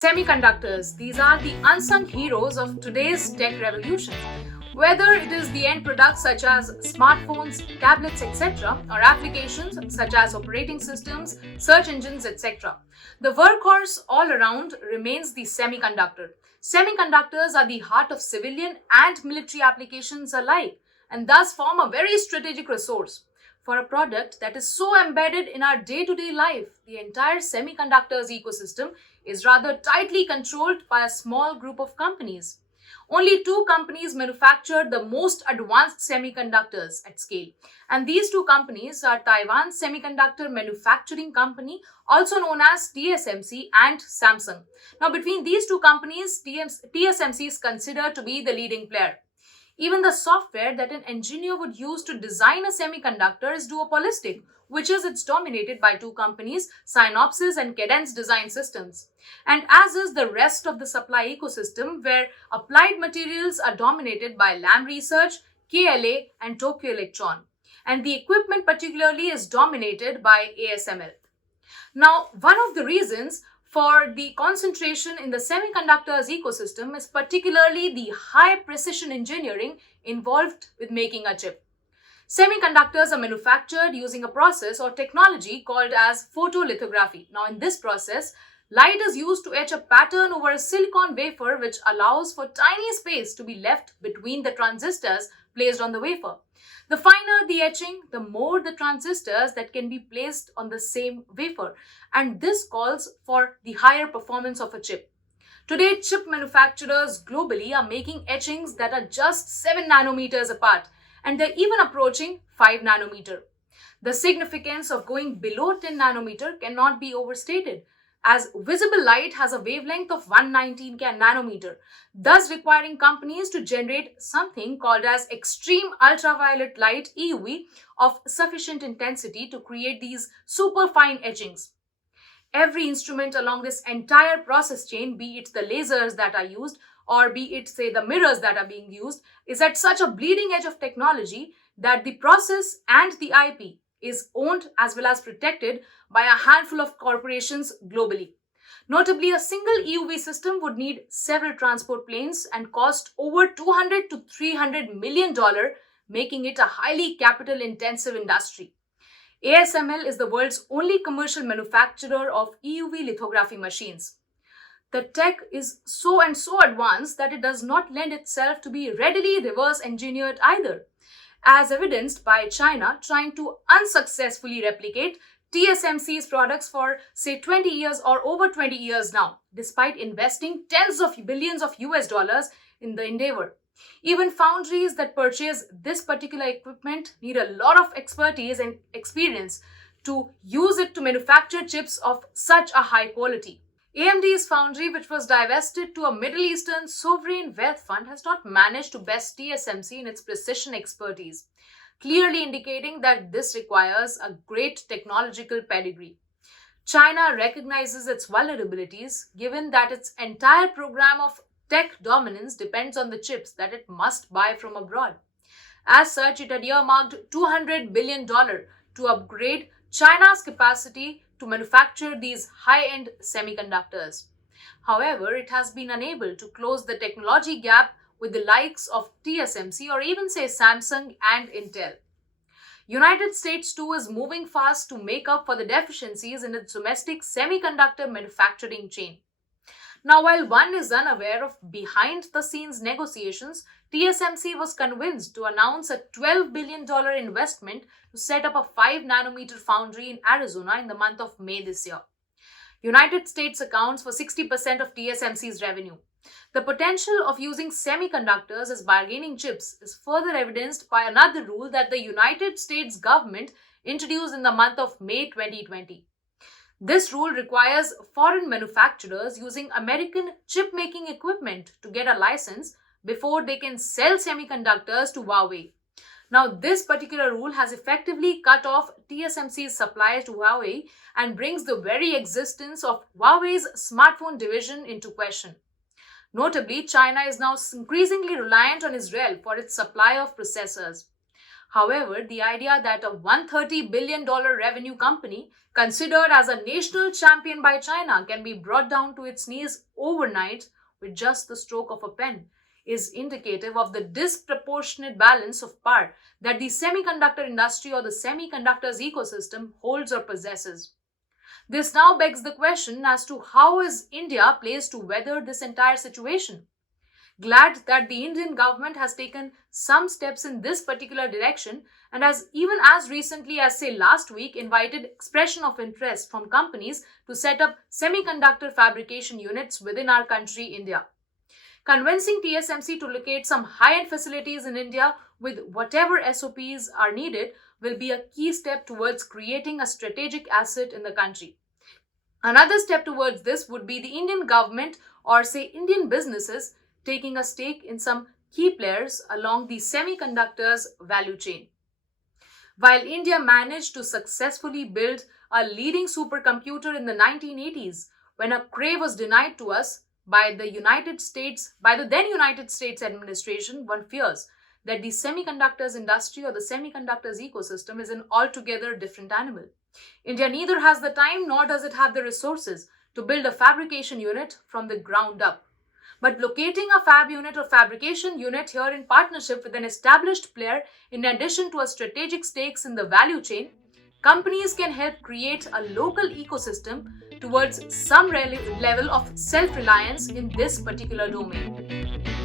Semiconductors, these are the unsung heroes of today's tech revolution. Whether it is the end products such as smartphones, tablets, etc., or applications such as operating systems, search engines, etc., the workhorse all around remains the semiconductor. Semiconductors are the heart of civilian and military applications alike and thus form a very strategic resource. For a product that is so embedded in our day to day life, the entire semiconductors ecosystem is rather tightly controlled by a small group of companies. Only two companies manufacture the most advanced semiconductors at scale. And these two companies are Taiwan Semiconductor Manufacturing Company, also known as TSMC, and Samsung. Now, between these two companies, TSMC is considered to be the leading player. Even the software that an engineer would use to design a semiconductor is duopolistic, which is it's dominated by two companies, Synopsys and Cadence Design Systems. And as is the rest of the supply ecosystem, where applied materials are dominated by Lam Research, KLA, and Tokyo Electron. And the equipment particularly is dominated by ASML. Now, one of the reasons for the concentration in the semiconductors ecosystem is particularly the high precision engineering involved with making a chip. Semiconductors are manufactured using a process or technology called as photolithography. Now, in this process, light is used to etch a pattern over a silicon wafer, which allows for tiny space to be left between the transistors placed on the wafer. The finer the etching, the more the transistors that can be placed on the same wafer, and this calls for the higher performance of a chip. Today, chip manufacturers globally are making etchings that are just 7 nanometers apart, and they're even approaching 5 nanometer. The significance of going below 10 nanometer cannot be overstated, as visible light has a wavelength of 119 nanometer, thus requiring companies to generate something called as extreme ultraviolet light EUV of sufficient intensity to create these superfine etchings. Every instrument along this entire process chain, be it the lasers that are used or be it, say, the mirrors that are being used, is at such a bleeding edge of technology that the process and the IP is owned as well as protected by a handful of corporations globally. Notably, a single EUV system would need several transport planes and cost over $200 to $300 million, making it a highly capital intensive industry. ASML is the world's only commercial manufacturer of EUV lithography machines. The tech is so advanced that it does not lend itself to be readily reverse engineered either, as evidenced by China trying to unsuccessfully replicate TSMC's products for, say, 20 years or over 20 years now, despite investing tens of billions of US dollars in the endeavor. Even foundries that purchase this particular equipment need a lot of expertise and experience to use it to manufacture chips of such a high quality. AMD's foundry, which was divested to a Middle Eastern sovereign wealth fund, has not managed to best TSMC in its precision expertise, clearly indicating that this requires a great technological pedigree. China recognizes its vulnerabilities given that its entire program of tech dominance depends on the chips that it must buy from abroad. As such, it had earmarked $200 billion to upgrade China's capacity to manufacture these high-end semiconductors. However, it has been unable to close the technology gap with the likes of TSMC or even say Samsung and Intel. United States too is moving fast to make up for the deficiencies in its domestic semiconductor manufacturing chain. Now, while one is unaware of behind the scenes negotiations, TSMC was convinced to announce a $12 billion investment to set up a 5 nanometer foundry in Arizona in the month of May this year. United States accounts for 60% of TSMC's revenue. The potential of using semiconductors as bargaining chips is further evidenced by another rule that the United States government introduced in the month of May 2020. This rule requires foreign manufacturers using American chip-making equipment to get a license before they can sell semiconductors to Huawei. Now, this particular rule has effectively cut off TSMC's supplies to Huawei and brings the very existence of Huawei's smartphone division into question. Notably, China is now increasingly reliant on Israel for its supply of processors. However, the idea that a $130 billion revenue company, considered as a national champion by China, can be brought down to its knees overnight with just the stroke of a pen is indicative of the disproportionate balance of power that the semiconductor industry or the semiconductors ecosystem holds or possesses. This now begs the question as to how is India placed to weather this entire situation. Glad that the Indian government has taken some steps in this particular direction and has even as recently as say last week invited expression of interest from companies to set up semiconductor fabrication units within our country, India. Convincing TSMC to locate some high-end facilities in India with whatever SOPs are needed will be a key step towards creating a strategic asset in the country. Another step towards this would be the Indian government or say Indian businesses taking a stake in some key players along the semiconductors value chain. While India managed to successfully build a leading supercomputer in the 1980s, when a Cray was denied to us by the then United States administration, one fears that the semiconductors industry or the semiconductors ecosystem is an altogether different animal. India neither has the time nor does it have the resources to build a fabrication unit from the ground up. But locating a fab unit or fabrication unit here in partnership with an established player, in addition to a strategic stakes in the value chain, companies can help create a local ecosystem towards some level of self-reliance in this particular domain.